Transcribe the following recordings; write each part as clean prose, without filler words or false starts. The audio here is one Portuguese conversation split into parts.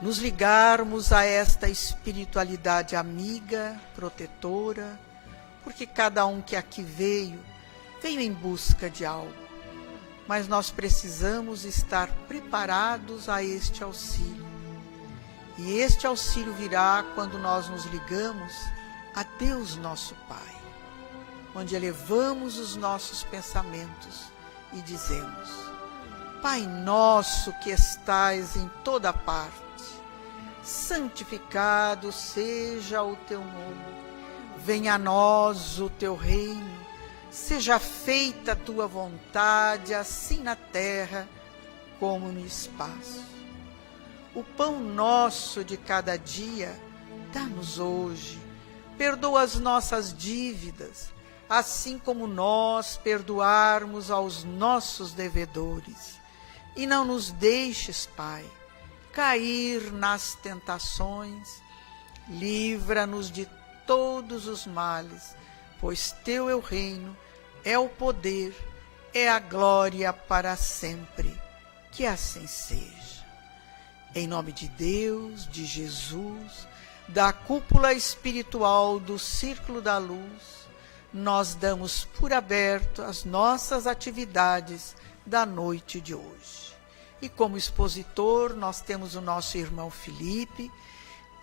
nos ligarmos a esta espiritualidade amiga, protetora, porque cada um que aqui veio em busca de algo, mas nós precisamos estar preparados a este auxílio. E este auxílio virá quando nós nos ligamos a Deus nosso Pai, onde elevamos os nossos pensamentos e dizemos: Pai nosso que estais em toda parte, santificado seja o teu nome, venha a nós o teu reino, seja feita a tua vontade, assim na terra como no espaço. O pão nosso de cada dia, dá-nos hoje. Perdoa as nossas dívidas, assim como nós perdoarmos aos nossos devedores. E não nos deixes, Pai, cair nas tentações. Livra-nos de todos os males, pois teu é o reino, é o poder, é a glória para sempre. Que assim seja. Em nome de Deus, de Jesus, da cúpula espiritual do Círculo da Luz, nós damos por aberto as nossas atividades da noite de hoje. E como expositor, nós temos o nosso irmão Felipe,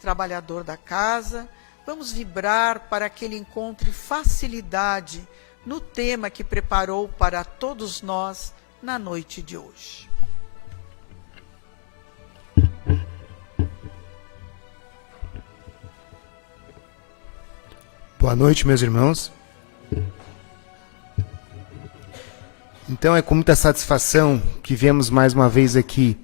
trabalhador da casa. Vamos vibrar para que ele encontre facilidade no tema que preparou para todos nós na noite de hoje. Boa noite, meus irmãos. Então é com muita satisfação que viemos mais uma vez aqui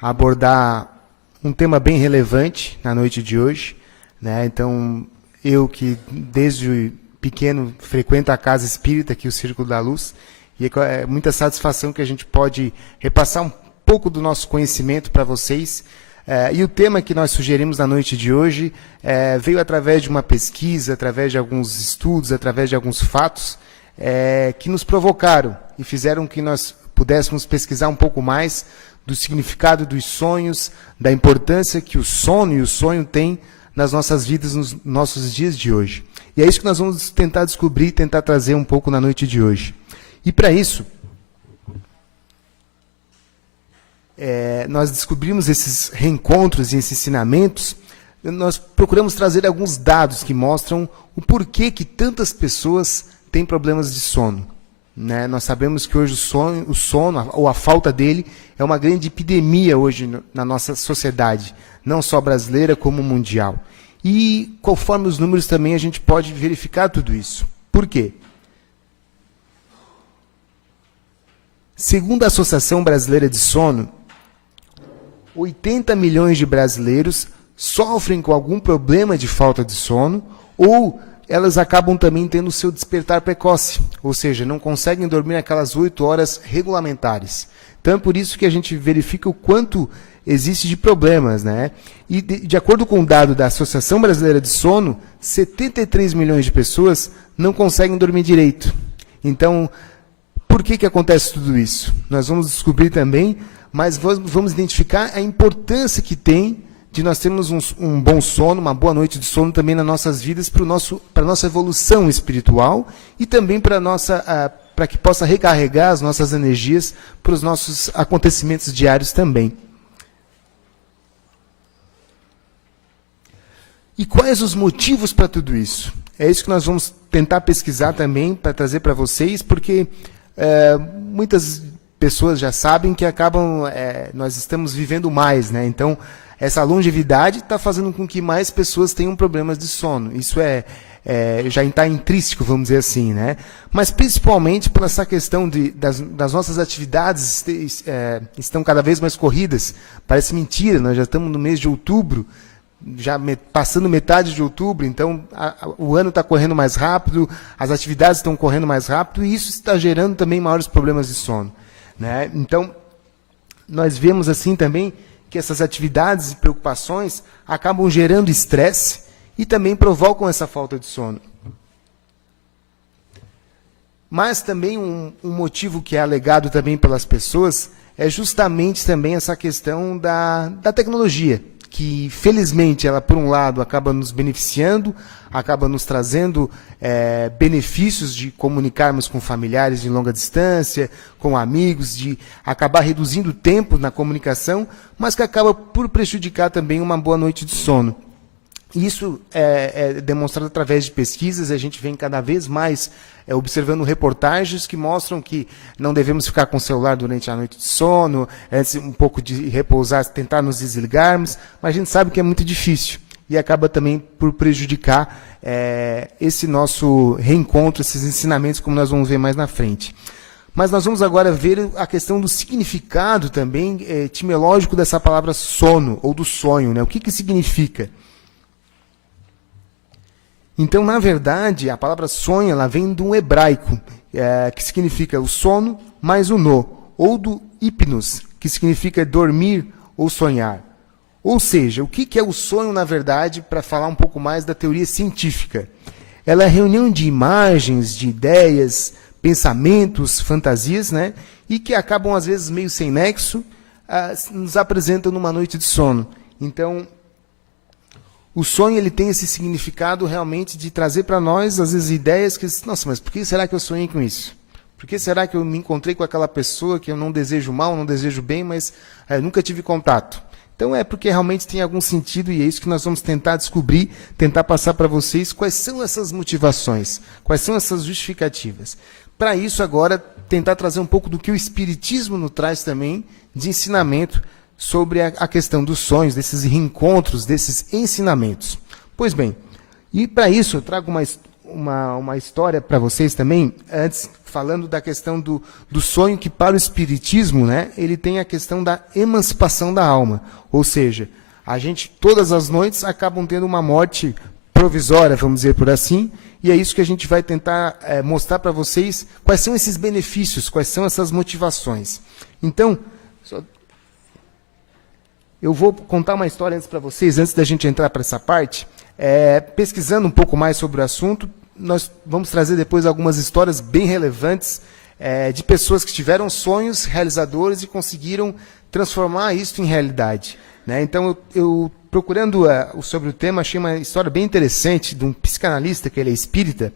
abordar um tema bem relevante na noite de hoje, né? Então, eu que desde pequeno frequento a Casa Espírita, aqui o Círculo da Luz, e é muita satisfação que a gente pode repassar um pouco do nosso conhecimento para vocês. E o tema que nós sugerimos na noite de hoje veio através de uma pesquisa, através de alguns estudos, através de alguns fatos que nos provocaram e fizeram que nós pudéssemos pesquisar um pouco mais do significado dos sonhos, da importância que o sono e o sonho têm nas nossas vidas, nos nossos dias de hoje. E é isso que nós vamos tentar descobrir, tentar trazer um pouco na noite de hoje. E para isso, nós descobrimos esses reencontros e esses ensinamentos, nós procuramos trazer alguns dados que mostram o porquê que tantas pessoas têm problemas de sono. Né? Nós sabemos que hoje o sono, ou a falta dele, é uma grande epidemia hoje na nossa sociedade, não só brasileira como mundial. E conforme os números também a gente pode verificar tudo isso. Por quê? Segundo a Associação Brasileira de Sono, 80 milhões de brasileiros sofrem com algum problema de falta de sono, ou elas acabam também tendo o seu despertar precoce, ou seja, não conseguem dormir aquelas 8 horas regulamentares. Então é por isso que a gente verifica o quanto existe de problemas, né? E de acordo com o dado da Associação Brasileira de Sono, 73 milhões de pessoas não conseguem dormir direito. Então, por que acontece tudo isso? Nós vamos descobrir também, mas vamos identificar a importância que tem de nós termos um bom sono, uma boa noite de sono também nas nossas vidas, para a nossa evolução espiritual e também para que possa recarregar as nossas energias para os nossos acontecimentos diários também. E quais os motivos para tudo isso? É isso que nós vamos tentar pesquisar também, para trazer para vocês, porque muitas pessoas já sabem que nós estamos vivendo mais, né? Então, essa longevidade está fazendo com que mais pessoas tenham problemas de sono. Isso já está intrínseco, vamos dizer assim, né? Mas principalmente por essa questão das nossas atividades estão cada vez mais corridas. Parece mentira, nós já estamos no mês de outubro, já passando metade de outubro, então o ano está correndo mais rápido, as atividades estão correndo mais rápido, e isso está gerando também maiores problemas de sono, né? Então, nós vemos assim também que essas atividades e preocupações acabam gerando estresse e também provocam essa falta de sono. Mas também um motivo que é alegado também pelas pessoas é justamente também essa questão da tecnologia. que, felizmente, ela, por um lado, acaba nos beneficiando, acaba nos trazendo benefícios de comunicarmos com familiares de longa distância, com amigos, de acabar reduzindo o tempo na comunicação, mas que acaba por prejudicar também uma boa noite de sono. Isso é demonstrado através de pesquisas, a gente vem cada vez mais observando reportagens que mostram que não devemos ficar com o celular durante a noite de sono, antes um pouco de repousar, tentar nos desligarmos, mas a gente sabe que é muito difícil e acaba também por prejudicar esse nosso reencontro, esses ensinamentos, como nós vamos ver mais na frente. Mas nós vamos agora ver a questão do significado também etimológico dessa palavra sono, ou do sonho, né? O que significa? Então, na verdade, a palavra sonho ela vem de um hebraico, que significa o sono mais o no, ou do hipnos, que significa dormir ou sonhar. Ou seja, o que é o sonho, na verdade, para falar um pouco mais da teoria científica? Ela é a reunião de imagens, de ideias, pensamentos, fantasias, né? E que acabam, às vezes, meio sem nexo, nos apresentam numa noite de sono. Então, o sonho ele tem esse significado realmente de trazer para nós, às vezes, ideias que, nossa, mas por que será que eu sonhei com isso? Por que será que eu me encontrei com aquela pessoa que eu não desejo mal, não desejo bem, mas nunca tive contato? Então é porque realmente tem algum sentido e é isso que nós vamos tentar descobrir, tentar passar para vocês quais são essas motivações, quais são essas justificativas. Para isso, agora, tentar trazer um pouco do que o Espiritismo nos traz também de ensinamento sobre a questão dos sonhos, desses reencontros, desses ensinamentos. Pois bem, e para isso eu trago uma história para vocês também, antes falando da questão do sonho que para o Espiritismo, né, ele tem a questão da emancipação da alma. Ou seja, a gente todas as noites acabam tendo uma morte provisória, vamos dizer por assim, e é isso que a gente vai tentar mostrar para vocês quais são esses benefícios, quais são essas motivações. Então, eu vou contar uma história antes para vocês, antes da gente entrar para essa parte. Pesquisando um pouco mais sobre o assunto, nós vamos trazer depois algumas histórias bem relevantes de pessoas que tiveram sonhos realizadores e conseguiram transformar isso em realidade. Né? Então, eu procurando sobre o tema, achei uma história bem interessante de um psicanalista, que ele é espírita,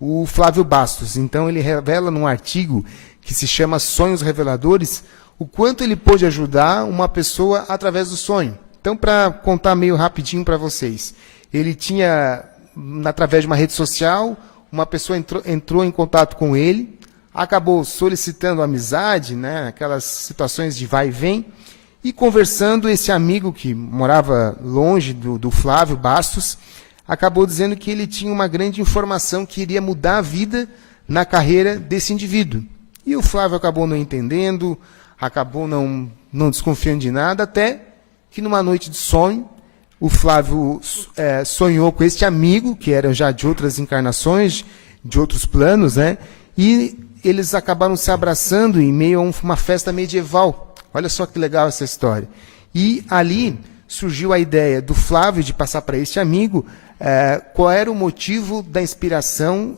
o Flávio Bastos. Então, ele revela num artigo que se chama Sonhos Reveladores, o quanto ele pôde ajudar uma pessoa através do sonho. Então, para contar meio rapidinho para vocês, ele tinha, através de uma rede social, uma pessoa entrou em contato com ele, acabou solicitando amizade, né, aquelas situações de vai e vem, e conversando, esse amigo que morava longe do Flávio Bastos, acabou dizendo que ele tinha uma grande informação que iria mudar a vida na carreira desse indivíduo. E o Flávio acabou não entendendo, acabou não desconfiando de nada, até que numa noite de sonho, o Flávio sonhou com este amigo, que era já de outras encarnações, de outros planos, né? E eles acabaram se abraçando em meio a uma festa medieval. Olha só que legal essa história. E ali surgiu a ideia do Flávio de passar para este amigo qual era o motivo da inspiração.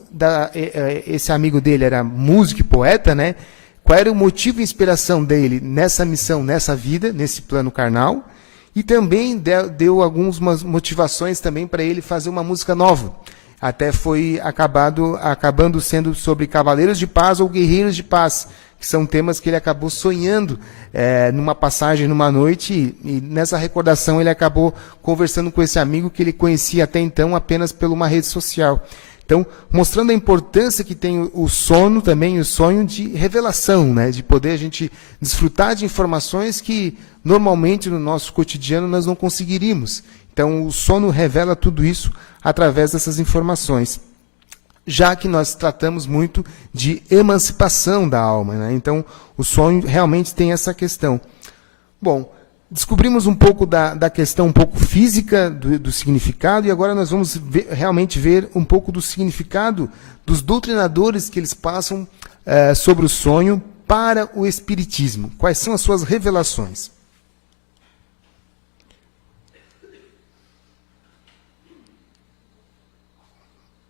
Esse amigo dele era músico e poeta, né? Qual era o motivo e inspiração dele nessa missão, nessa vida, nesse plano carnal. E também deu algumas motivações também para ele fazer uma música nova. Até foi acabando sendo sobre Cavaleiros de Paz ou Guerreiros de Paz, que são temas que ele acabou sonhando numa passagem, numa noite, e nessa recordação ele acabou conversando com esse amigo que ele conhecia até então apenas por uma rede social. Então, mostrando a importância que tem o sono também, o sonho de revelação, né? De poder a gente desfrutar de informações que normalmente no nosso cotidiano nós não conseguiríamos. Então, o sono revela tudo isso através dessas informações. Já que nós tratamos muito de emancipação da alma, né? Então, o sonho realmente tem essa questão. Bom, descobrimos um pouco da questão um pouco física do significado, e agora nós vamos realmente ver um pouco do significado dos doutrinadores que eles passam sobre o sonho para o Espiritismo. Quais são as suas revelações?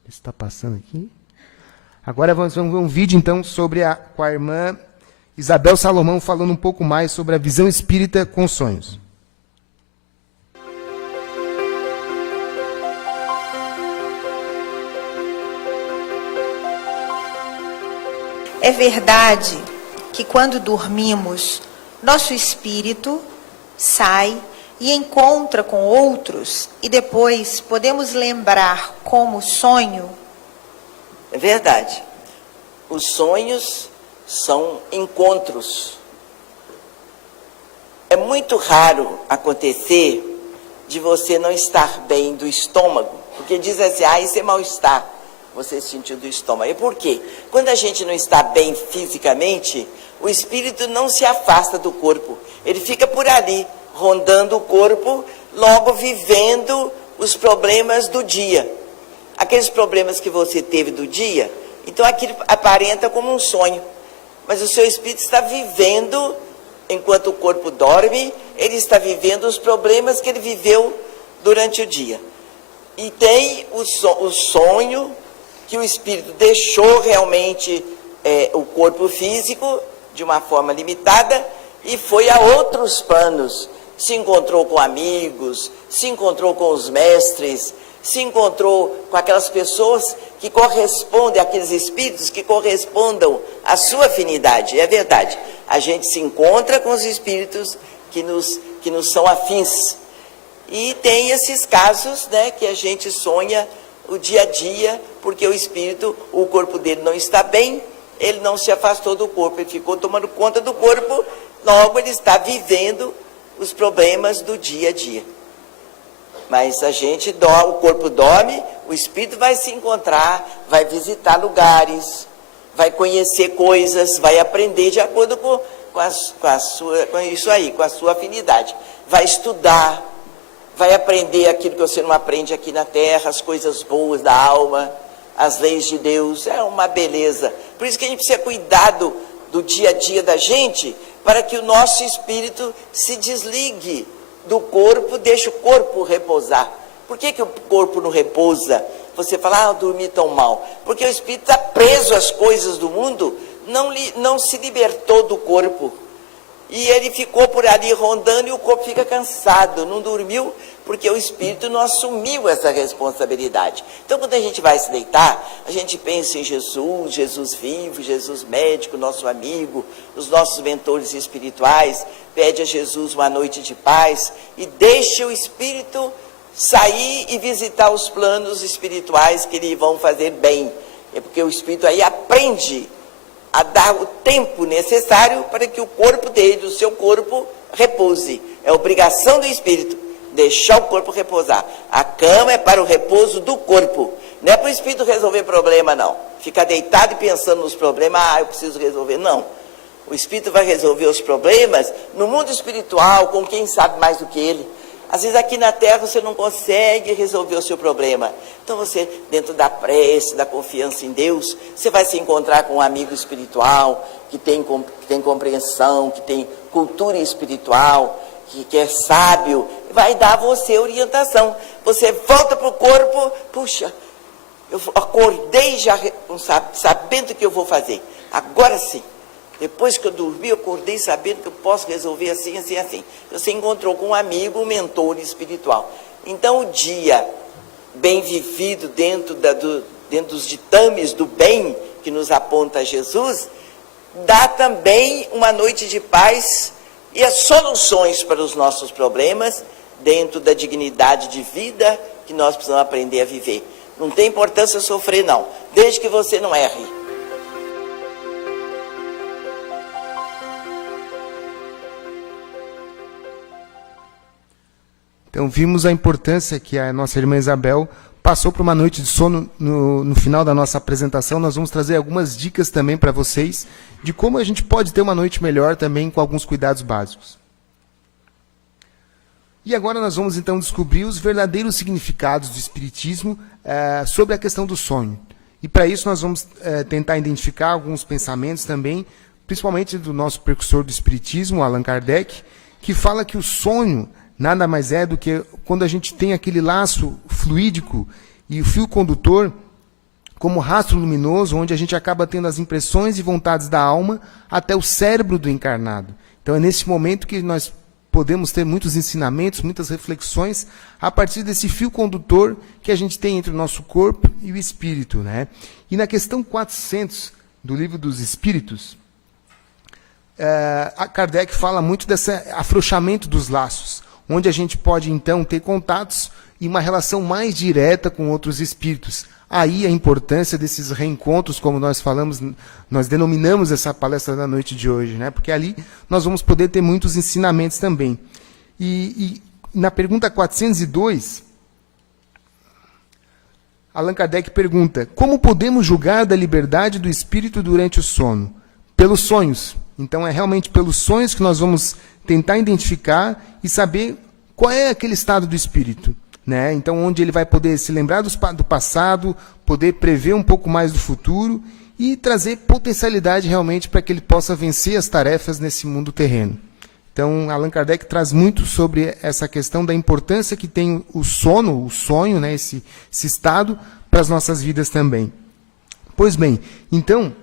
Está passando aqui. Agora vamos ver um vídeo, então, com a irmã Isabel Salomão, falando um pouco mais sobre a visão espírita com sonhos. É verdade que quando dormimos, nosso espírito sai e encontra com outros e depois podemos lembrar como sonho? É verdade. Os sonhos são encontros. É muito raro acontecer de você não estar bem do estômago, porque diz assim, isso é mal-estar, você sentiu do estômago. E por quê? Quando a gente não está bem fisicamente, o espírito não se afasta do corpo, ele fica por ali, rondando o corpo, logo vivendo os problemas do dia. Aqueles problemas que você teve do dia, então aquilo aparenta como um sonho, mas o seu espírito está vivendo, enquanto o corpo dorme, ele está vivendo os problemas que ele viveu durante o dia. E tem o sonho que o espírito deixou realmente o corpo físico de uma forma limitada e foi a outros planos. Se encontrou com amigos, se encontrou com os mestres, se encontrou com aquelas pessoas que correspondem, aqueles espíritos que correspondam à sua afinidade. É verdade, a gente se encontra com os espíritos que nos são afins. E tem esses casos, né, que a gente sonha o dia a dia, porque o espírito, o corpo dele não está bem, ele não se afastou do corpo, ele ficou tomando conta do corpo, logo ele está vivendo os problemas do dia a dia. Mas a gente o corpo dorme, o espírito vai se encontrar, vai visitar lugares, vai conhecer coisas, vai aprender de acordo com isso aí, com a sua afinidade. Vai estudar, vai aprender aquilo que você não aprende aqui na terra, as coisas boas da alma, as leis de Deus, é uma beleza. Por isso que a gente precisa cuidar do dia a dia da gente, para que o nosso espírito se desligue do corpo, deixe o corpo repousar. Por que o corpo não repousa? Você fala, eu dormi tão mal. Porque o espírito está preso às coisas do mundo, não se libertou do corpo. E ele ficou por ali rondando e o corpo fica cansado, não dormiu, porque o espírito não assumiu essa responsabilidade. Então, quando a gente vai se deitar, a gente pensa em Jesus, Jesus vivo, Jesus médico, nosso amigo, os nossos mentores espirituais, pede a Jesus uma noite de paz e deixa o espírito sair e visitar os planos espirituais que lhe vão fazer bem. É porque o espírito aí aprende a dar o tempo necessário para que o corpo dele, o seu corpo, repouse. É obrigação do espírito deixar o corpo repousar. A cama é para o repouso do corpo. Não é para o espírito resolver problema, não. Ficar deitado e pensando nos problemas, eu preciso resolver. Não. O espírito vai resolver os problemas no mundo espiritual, com quem sabe mais do que ele. Às vezes aqui na terra você não consegue resolver o seu problema. Então você, dentro da prece, da confiança em Deus, você vai se encontrar com um amigo espiritual, que tem compreensão, que tem cultura espiritual, que é sábio, vai dar a você orientação. Você volta para o corpo, puxa, eu acordei já sabendo o que eu vou fazer. Agora sim. Depois que eu dormi, eu acordei sabendo que eu posso resolver assim, assim, assim. Você encontrou com um amigo, um mentor espiritual. Então, o dia bem vivido dentro dos ditames do bem que nos aponta Jesus, dá também uma noite de paz e as soluções para os nossos problemas dentro da dignidade de vida que nós precisamos aprender a viver. Não tem importância sofrer, não, desde que você não erre. Então vimos a importância que a nossa irmã Isabel passou por uma noite de sono. No final da nossa apresentação, nós vamos trazer algumas dicas também para vocês de como a gente pode ter uma noite melhor também com alguns cuidados básicos. E agora nós vamos então descobrir os verdadeiros significados do Espiritismo sobre a questão do sonho. E para isso nós vamos tentar identificar alguns pensamentos também, principalmente do nosso precursor do Espiritismo, Allan Kardec, que fala que o sonho nada mais é do que quando a gente tem aquele laço fluídico e o fio condutor como rastro luminoso, onde a gente acaba tendo as impressões e vontades da alma até o cérebro do encarnado. Então é nesse momento que nós podemos ter muitos ensinamentos, muitas reflexões a partir desse fio condutor que a gente tem entre o nosso corpo e o espírito, né? E na questão 400 do Livro dos Espíritos, a Kardec fala muito desse afrouxamento dos laços, onde a gente pode, então, ter contatos e uma relação mais direta com outros espíritos. Aí a importância desses reencontros, como nós falamos, nós denominamos essa palestra da noite de hoje, né? Porque ali nós vamos poder ter muitos ensinamentos também. E na pergunta 402, Allan Kardec pergunta: como podemos julgar da liberdade do espírito durante o sono? Pelos sonhos. Então é realmente pelos sonhos que nós vamos tentar identificar e saber qual é aquele estado do espírito. Né? Então, onde ele vai poder se lembrar do passado, poder prever um pouco mais do futuro e trazer potencialidade realmente para que ele possa vencer as tarefas nesse mundo terreno. Então, Allan Kardec traz muito sobre essa questão da importância que tem o sono, o sonho, né? esse estado, para as nossas vidas também. Pois bem, então,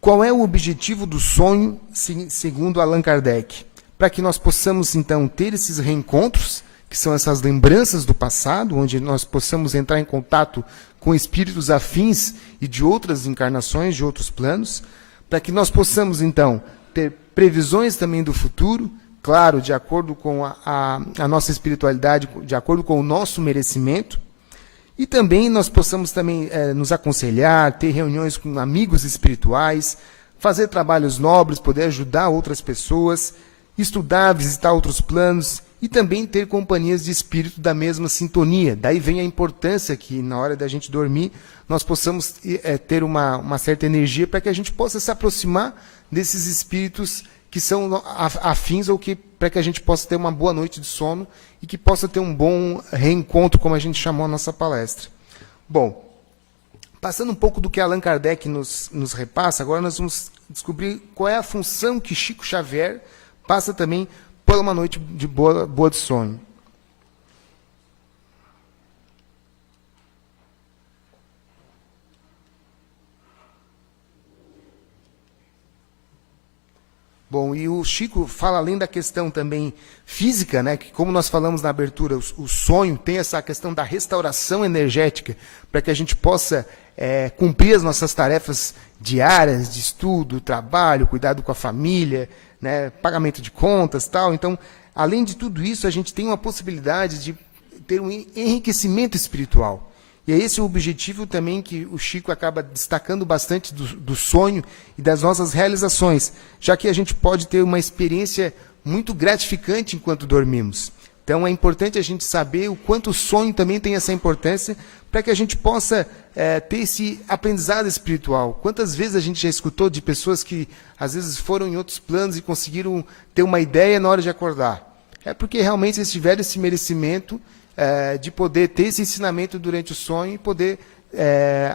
qual é o objetivo do sonho, segundo Allan Kardec? Para que nós possamos, então, ter esses reencontros, que são essas lembranças do passado, onde nós possamos entrar em contato com espíritos afins e de outras encarnações, de outros planos, para que nós possamos, então, ter previsões também do futuro, claro, de acordo com a nossa espiritualidade, de acordo com o nosso merecimento, e também nós possamos também nos aconselhar, ter reuniões com amigos espirituais, fazer trabalhos nobres, poder ajudar outras pessoas, estudar, visitar outros planos e também ter companhias de espírito da mesma sintonia. Daí vem a importância que, na hora da gente dormir, nós possamos ter uma certa energia para que a gente possa se aproximar desses espíritos que são afins ou para que a gente possa ter uma boa noite de sono e que possa ter um bom reencontro, como a gente chamou a nossa palestra. Bom, passando um pouco do que Allan Kardec nos repassa, agora nós vamos descobrir qual é a função que Chico Xavier passa também por uma noite de boa de sono. Bom, e o Chico fala além da questão também física, né, que como nós falamos na abertura, o sonho tem essa questão da restauração energética, para que a gente possa cumprir as nossas tarefas diárias de estudo, trabalho, cuidado com a família, né, pagamento de contas, tal. Então, além de tudo isso, a gente tem uma possibilidade de ter um enriquecimento espiritual. E é esse o objetivo também que o Chico acaba destacando bastante do sonho e das nossas realizações, já que a gente pode ter uma experiência muito gratificante enquanto dormimos. Então, é importante a gente saber o quanto o sonho também tem essa importância para que a gente possa ter esse aprendizado espiritual. Quantas vezes a gente já escutou de pessoas que, às vezes, foram em outros planos e conseguiram ter uma ideia na hora de acordar? É porque realmente eles tiveram esse merecimento de poder ter esse ensinamento durante o sonho e poder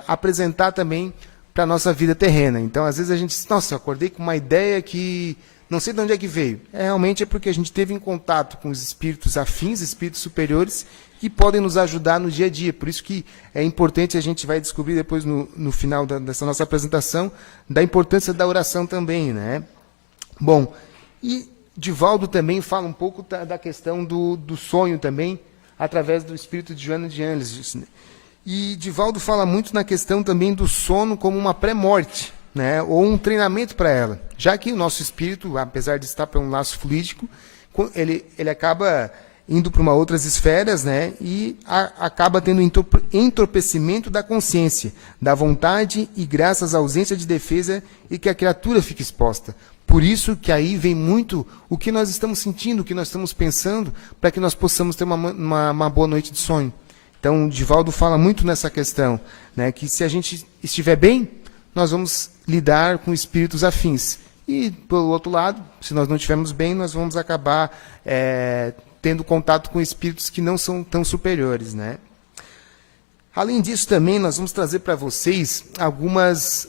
apresentar também para a nossa vida terrena. Então, às vezes a gente diz, nossa, eu acordei com uma ideia que não sei de onde é que veio. Realmente é porque a gente esteve em contato com os espíritos afins, espíritos superiores, que podem nos ajudar no dia a dia. Por isso que é importante, a gente vai descobrir depois no final dessa nossa apresentação, da importância da oração também, né? Bom, e Divaldo também fala um pouco da questão do sonho também, através do espírito de Joana de Ângeles. E Divaldo fala muito na questão também do sono como uma pré-morte, né, ou um treinamento para ela, já que o nosso espírito, apesar de estar para um laço fluídico, ele acaba indo para outras esferas, né, e acaba tendo entorpecimento da consciência, da vontade e graças à ausência de defesa e que a criatura fica exposta. Por isso que aí vem muito o que nós estamos sentindo, o que nós estamos pensando, para que nós possamos ter uma boa noite de sonho. Então, Divaldo fala muito nessa questão, né, que se a gente estiver bem, nós vamos lidar com espíritos afins. E, pelo outro lado, se nós não estivermos bem, nós vamos acabar tendo contato com espíritos que não são tão superiores, né? Além disso, também, nós vamos trazer para vocês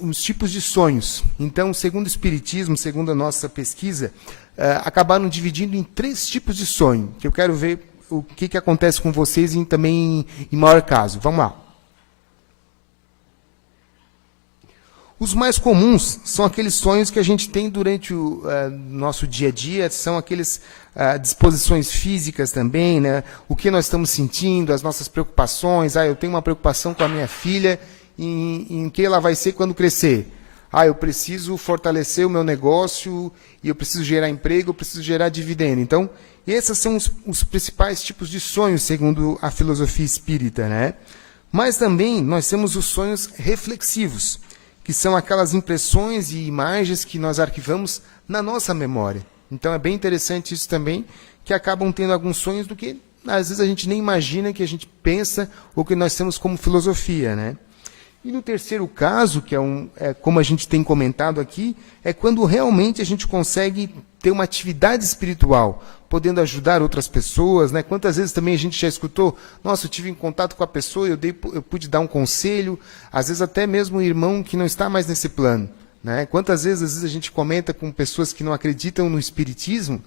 uns tipos de sonhos. Então, segundo o Espiritismo, segundo a nossa pesquisa, acabaram dividindo em 3 tipos de sonho, que eu quero ver o que acontece com vocês também em maior caso. Vamos lá. Os mais comuns são aqueles sonhos que a gente tem durante o nosso dia a dia, são aqueles disposições físicas também, né? O que nós estamos sentindo, as nossas preocupações. Eu tenho uma preocupação com a minha filha em que ela vai ser quando crescer. Ah, eu preciso fortalecer o meu negócio, e eu preciso gerar emprego, eu preciso gerar dividendo. Então, esses são os principais tipos de sonhos, segundo a filosofia espírita, né? Mas também nós temos os sonhos reflexivos, que são aquelas impressões e imagens que nós arquivamos na nossa memória. Então é bem interessante isso também, que acabam tendo alguns sonhos do que às vezes a gente nem imagina, que a gente pensa ou que nós temos como filosofia, né? E no terceiro caso, que como a gente tem comentado aqui, é quando realmente a gente consegue ter uma atividade espiritual, podendo ajudar outras pessoas, né? Quantas vezes também a gente já escutou, nossa, eu tive em contato com a pessoa, eu pude dar um conselho, às vezes até mesmo um irmão que não está mais nesse plano, né? Quantas vezes, às vezes, a gente comenta com pessoas que não acreditam no espiritismo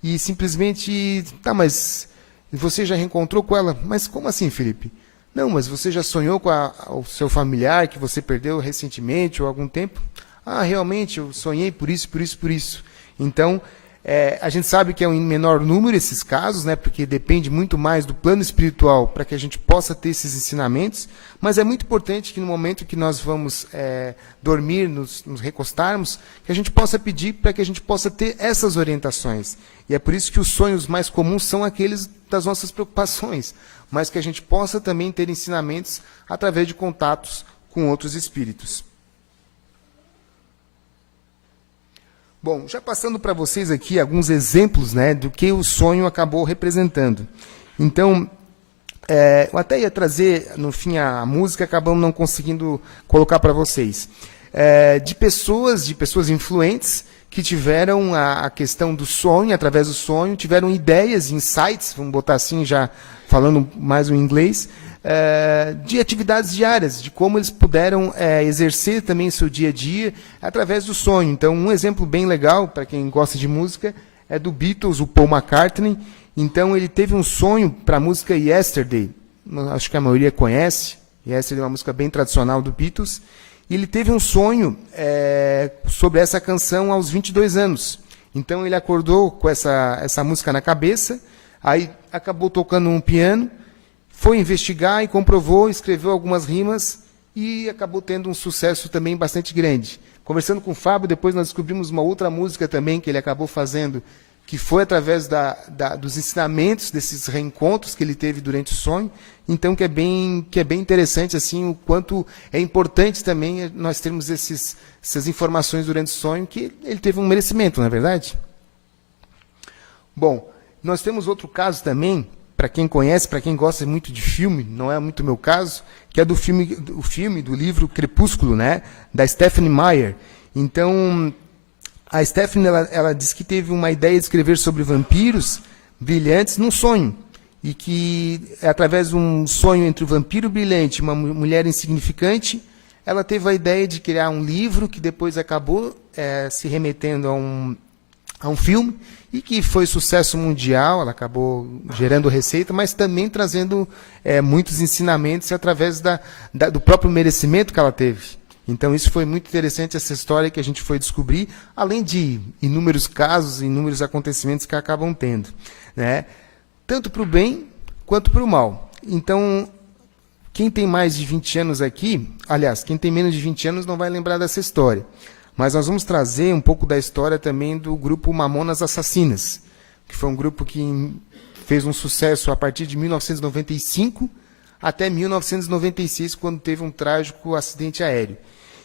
e simplesmente, tá, mas você já reencontrou com ela? Mas como assim, Felipe? Não, mas você já sonhou com o seu familiar que você perdeu recentemente ou há algum tempo? Ah, realmente, eu sonhei por isso, por isso, por isso. Então, a gente sabe que é em menor número esses casos, né, porque depende muito mais do plano espiritual para que a gente possa ter esses ensinamentos, mas é muito importante que no momento que nós vamos dormir, nos recostarmos, que a gente possa pedir para que a gente possa ter essas orientações. E é por isso que os sonhos mais comuns são aqueles das nossas preocupações, mas que a gente possa também ter ensinamentos através de contatos com outros espíritos. Bom, já passando para vocês aqui alguns exemplos, né, do que o sonho acabou representando. Então, eu até ia trazer, no fim, a música, acabamos não conseguindo colocar para vocês. De pessoas influentes que tiveram a questão do sonho, através do sonho, tiveram ideias, insights, vamos botar assim, já falando mais o inglês, de atividades diárias, de como eles puderam exercer também seu dia a dia através do sonho. Então, um exemplo bem legal, para quem gosta de música, é do Beatles, o Paul McCartney. Então, ele teve um sonho para a música Yesterday. Acho que a maioria conhece. Yesterday é uma música bem tradicional do Beatles. E ele teve um sonho sobre essa canção aos 22 anos. Então, ele acordou com essa música na cabeça, aí acabou tocando um piano, foi investigar e comprovou, escreveu algumas rimas e acabou tendo um sucesso também bastante grande. Conversando com o Fábio, depois nós descobrimos uma outra música também que ele acabou fazendo, que foi através dos ensinamentos, desses reencontros que ele teve durante o sonho. Então, que é bem interessante assim, o quanto é importante também nós termos essas informações durante o sonho, que ele teve um merecimento, não é verdade? Bom, nós temos outro caso também, para quem conhece, para quem gosta muito de filme, não é muito o meu caso, que é do filme do livro Crepúsculo, né, da Stephenie Meyer. Então, a Stephenie ela disse que teve uma ideia de escrever sobre vampiros brilhantes num sonho, e que, através de um sonho entre o vampiro brilhante e uma mulher insignificante, ela teve a ideia de criar um livro que depois acabou se remetendo a um filme, e que foi sucesso mundial. Ela acabou gerando receita, mas também trazendo muitos ensinamentos através do próprio merecimento que ela teve. Então, isso foi muito interessante, essa história que a gente foi descobrir, além de inúmeros casos, inúmeros acontecimentos que acabam tendo, né? Tanto para o bem quanto para o mal. Então, quem tem mais de 20 anos aqui, aliás, quem tem menos de 20 anos não vai lembrar dessa história. Mas nós vamos trazer um pouco da história também do grupo Mamonas Assassinas, que foi um grupo que fez um sucesso a partir de 1995 até 1996, quando teve um trágico acidente aéreo.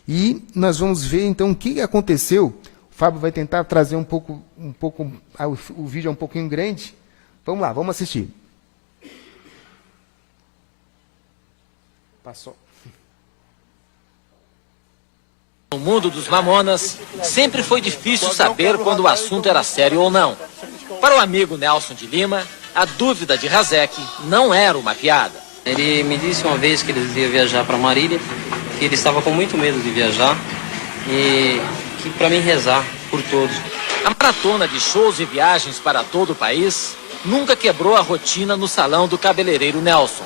E nós vamos ver, então, o que aconteceu. O Fábio vai tentar trazer um pouco o vídeo é um pouquinho grande. Vamos lá, vamos assistir. Passou. No mundo dos Mamonas, sempre foi difícil saber quando o assunto era sério ou não. Para o amigo Nelson de Lima, a dúvida de Razek não era uma piada. Ele me disse uma vez que eles iam viajar para Marília, que ele estava com muito medo de viajar e que para mim rezar por todos. A maratona de shows e viagens para todo o país nunca quebrou a rotina no salão do cabeleireiro Nelson.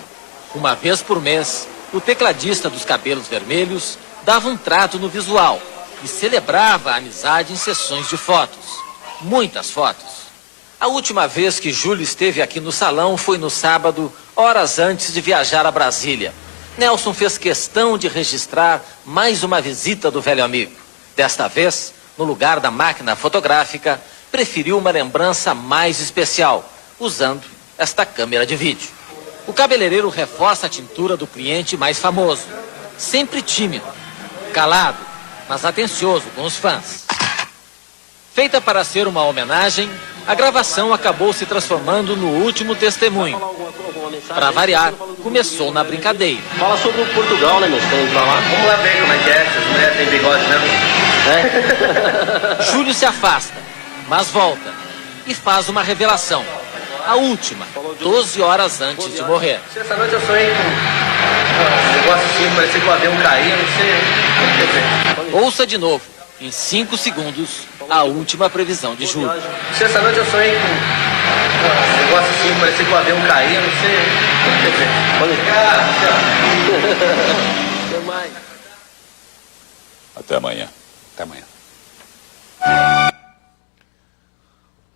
Uma vez por mês, o tecladista dos Cabelos Vermelhos dava um trato no visual e celebrava a amizade em sessões de fotos. Muitas fotos. A última vez que Júlio esteve aqui no salão foi no sábado, horas antes de viajar a Brasília. Nelson fez questão de registrar mais uma visita do velho amigo. Desta vez, no lugar da máquina fotográfica, preferiu uma lembrança mais especial, usando esta câmera de vídeo. O cabeleireiro reforça a tintura do cliente mais famoso, sempre tímido, calado, mas atencioso com os fãs. Feita para ser uma homenagem, a gravação acabou se transformando no último testemunho. Para variar, começou na brincadeira. Fala sobre o Portugal, né, meu? Você tem que falar. Vamos lá ver como é que é, essas mulheres têm bigode mesmo. Júlio se afasta, mas volta e faz uma revelação. A última, 12 horas antes de morrer. Essa noite eu sonhei com um negócio assim, parecia que o avião caía, não sei. Ouça de novo, em 5 segundos, a última previsão de Júlio. Essa noite eu sonhei com um negócio assim, parecia que o avião caía, não sei. Até mais. Até amanhã. Até amanhã.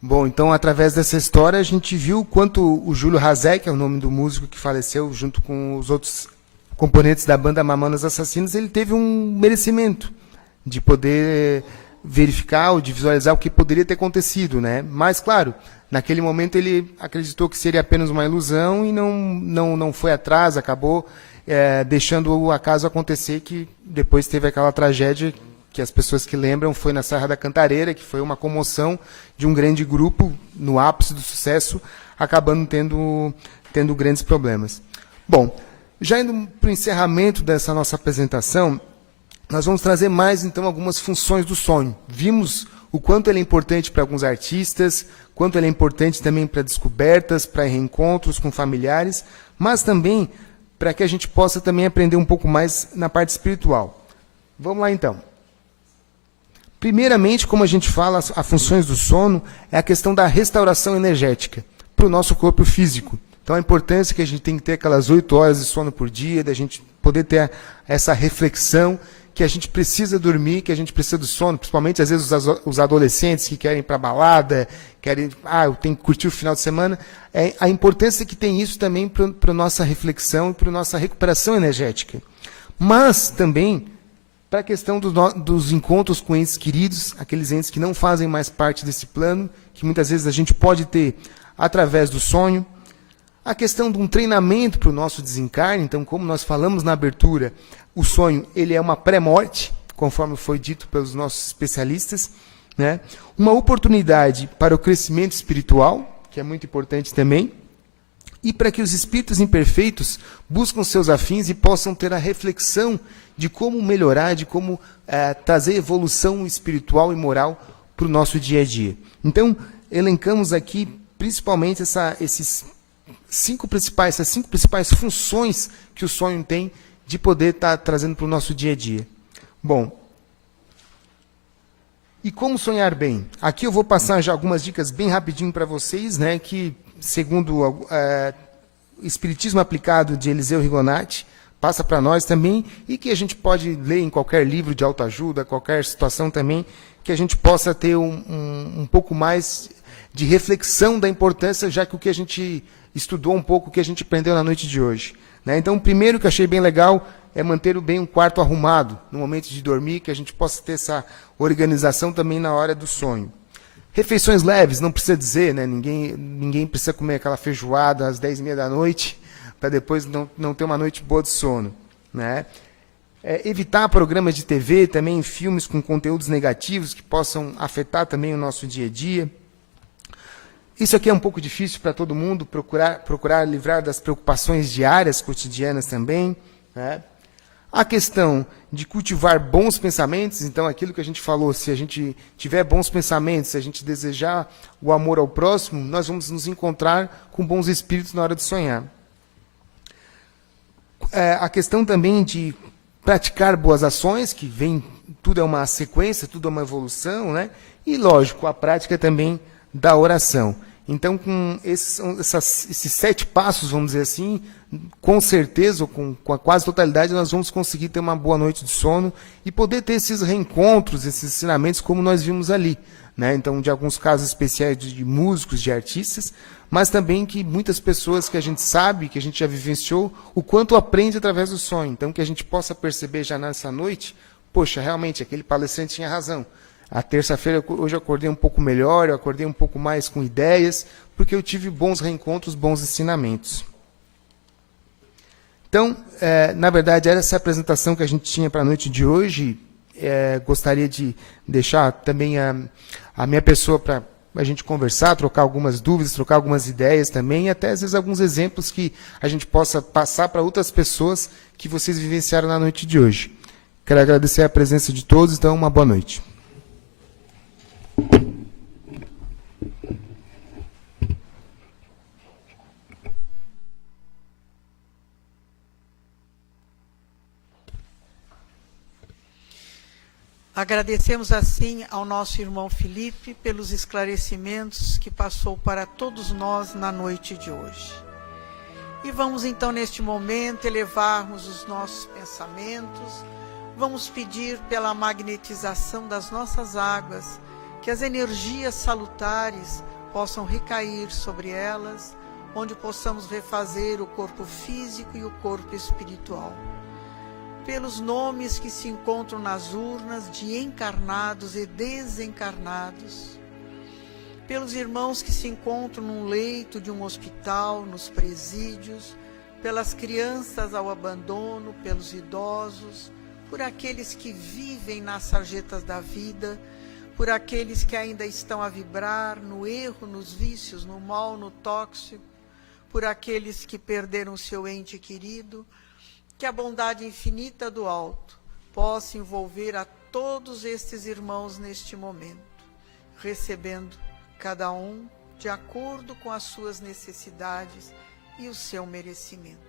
Bom, então, através dessa história, a gente viu quanto o Júlio Hazek, é o nome do músico que faleceu, junto com os outros componentes da banda Mamonas Assassinas, ele teve um merecimento de poder verificar ou de visualizar o que poderia ter acontecido, né? Mas, claro, naquele momento ele acreditou que seria apenas uma ilusão e não foi atrás, acabou deixando o acaso acontecer, que depois teve aquela tragédia que as pessoas que lembram foi na Serra da Cantareira, que foi uma comoção de um grande grupo no ápice do sucesso, acabando tendo grandes problemas. Bom, já indo para o encerramento dessa nossa apresentação, nós vamos trazer mais, então, algumas funções do sonho. Vimos o quanto ele é importante para alguns artistas, quanto ele é importante também para descobertas, para reencontros com familiares, mas também para que a gente possa também aprender um pouco mais na parte espiritual. Vamos lá, então. Primeiramente, como a gente fala, as funções do sono é a questão da restauração energética para o nosso corpo físico. Então, a importância que a gente tem que ter aquelas 8 horas de sono por dia, da gente poder ter essa reflexão que a gente precisa dormir, que a gente precisa do sono, principalmente, às vezes, os adolescentes que querem ir para a balada, eu tenho que curtir o final de semana. A importância que tem isso também para a nossa reflexão e para a nossa recuperação energética. Mas, também, para a questão dos encontros com entes queridos, aqueles entes que não fazem mais parte desse plano, que muitas vezes a gente pode ter através do sonho. A questão de um treinamento para o nosso desencarne, então, como nós falamos na abertura, o sonho ele é uma pré-morte, conforme foi dito pelos nossos especialistas, né? Uma oportunidade para o crescimento espiritual, que é muito importante também, e para que os espíritos imperfeitos buscam seus afins e possam ter a reflexão de como melhorar, de como trazer evolução espiritual e moral para o nosso dia a dia. Então, elencamos aqui, principalmente, essas 5 principais funções que o sonho tem de poder estar trazendo para o nosso dia a dia. Bom, e como sonhar bem? Aqui eu vou passar já algumas dicas bem rapidinho para vocês, né, que, segundo o Espiritismo Aplicado de Eliseu Rigonati, passa para nós também, e que a gente pode ler em qualquer livro de autoajuda, qualquer situação também, que a gente possa ter um pouco mais de reflexão da importância, já que o que a gente estudou um pouco, o que a gente aprendeu na noite de hoje. Né? Então, o primeiro que eu achei bem legal é manter bem um quarto arrumado, no momento de dormir, que a gente possa ter essa organização também na hora do sonho. Refeições leves, não precisa dizer, né? Ninguém precisa comer aquela feijoada às 10h30 da noite, para depois não ter uma noite boa de sono. Né? Evitar programas de TV, também filmes com conteúdos negativos que possam afetar também o nosso dia a dia. Isso aqui é um pouco difícil para todo mundo, procurar livrar das preocupações diárias, cotidianas também. Né? A questão de cultivar bons pensamentos, então aquilo que a gente falou, se a gente tiver bons pensamentos, se a gente desejar o amor ao próximo, nós vamos nos encontrar com bons espíritos na hora de sonhar. A questão também de praticar boas ações, que vem, tudo é uma sequência, tudo é uma evolução, né? E, lógico, a prática também da oração. Então, com esses 7 passos, vamos dizer assim, com certeza, ou com a quase totalidade, nós vamos conseguir ter uma boa noite de sono e poder ter esses reencontros, esses ensinamentos, como nós vimos ali. Né? Então, de alguns casos especiais de músicos, de artistas, mas também que muitas pessoas que a gente sabe, que a gente já vivenciou, o quanto aprende através do sonho. Então, que a gente possa perceber já nessa noite, poxa, realmente, aquele palestrante tinha razão. A terça-feira, hoje eu acordei um pouco melhor, eu acordei um pouco mais com ideias, porque eu tive bons reencontros, bons ensinamentos. Então, na verdade, era essa apresentação que a gente tinha para a noite de hoje. Gostaria de deixar também a minha pessoa para a gente conversar, trocar algumas dúvidas, trocar algumas ideias também, e até às vezes alguns exemplos que a gente possa passar para outras pessoas que vocês vivenciaram na noite de hoje. Quero agradecer a presença de todos, então uma boa noite. Agradecemos assim ao nosso irmão Felipe pelos esclarecimentos que passou para todos nós na noite de hoje. E vamos então neste momento elevarmos os nossos pensamentos, vamos pedir pela magnetização das nossas águas, que as energias salutares possam recair sobre elas, onde possamos refazer o corpo físico e o corpo espiritual. Pelos nomes que se encontram nas urnas de encarnados e desencarnados, pelos irmãos que se encontram num leito de um hospital, nos presídios, pelas crianças ao abandono, pelos idosos, por aqueles que vivem nas sarjetas da vida, por aqueles que ainda estão a vibrar no erro, nos vícios, no mal, no tóxico, por aqueles que perderam seu ente querido, que a bondade infinita do alto possa envolver a todos estes irmãos neste momento, recebendo cada um de acordo com as suas necessidades e o seu merecimento.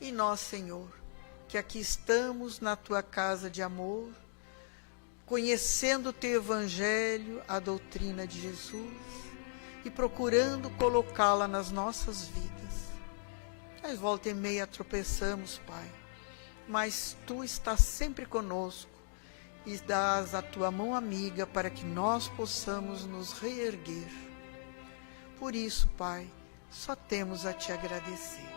E nós, Senhor, que aqui estamos na Tua casa de amor, conhecendo o Teu Evangelho, a doutrina de Jesus, e procurando colocá-la nas nossas vidas. Nós volta e meia tropeçamos, Pai, mas Tu estás sempre conosco e dás a Tua mão amiga para que nós possamos nos reerguer. Por isso, Pai, só temos a Te agradecer.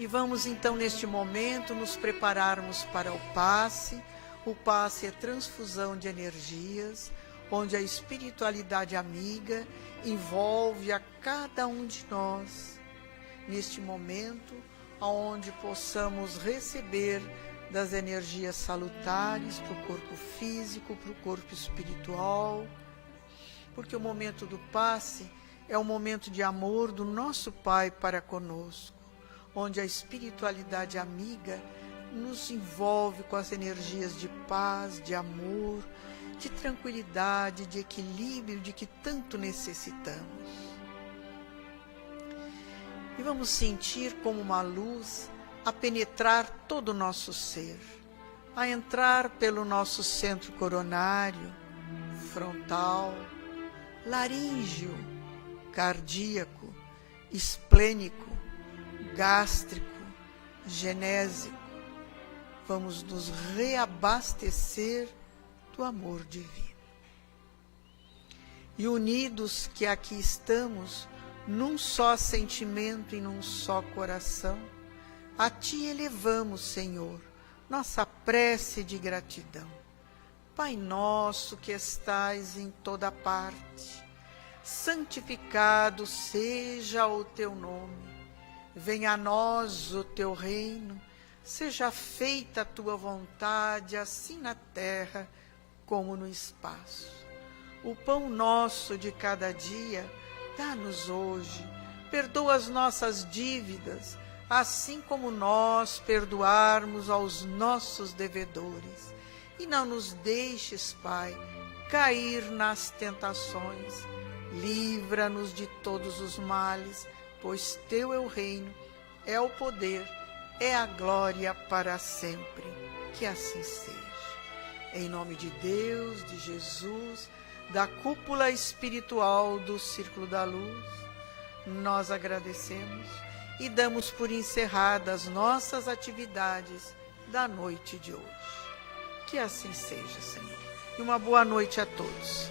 E vamos então neste momento nos prepararmos para o passe. O passe é transfusão de energias, onde a espiritualidade amiga envolve a cada um de nós, neste momento, onde possamos receber das energias salutares para o corpo físico, para o corpo espiritual, porque o momento do passe é o momento de amor do nosso Pai para conosco, onde a espiritualidade amiga nos envolve com as energias de paz, de amor, de tranquilidade, de equilíbrio, de que tanto necessitamos. E vamos sentir como uma luz a penetrar todo o nosso ser, a entrar pelo nosso centro coronário, frontal, laríngeo, cardíaco, esplênico, gástrico, genésico. Vamos nos reabastecer do amor divino. E unidos que aqui estamos, num só sentimento e num só coração, a Ti elevamos, Senhor, nossa prece de gratidão. Pai nosso que estais em toda parte, santificado seja o Teu nome. Venha a nós o Teu reino, seja feita a Tua vontade, assim na terra como no espaço. O pão nosso de cada dia, dá-nos hoje, perdoa as nossas dívidas, assim como nós perdoarmos aos nossos devedores. E não nos deixes, Pai, cair nas tentações. Livra-nos de todos os males, pois Teu é o reino, é o poder, é a glória para sempre. Que assim seja. Em nome de Deus, de Jesus, da cúpula espiritual do Círculo da Luz, nós agradecemos e damos por encerradas nossas atividades da noite de hoje. Que assim seja, Senhor. E uma boa noite a todos.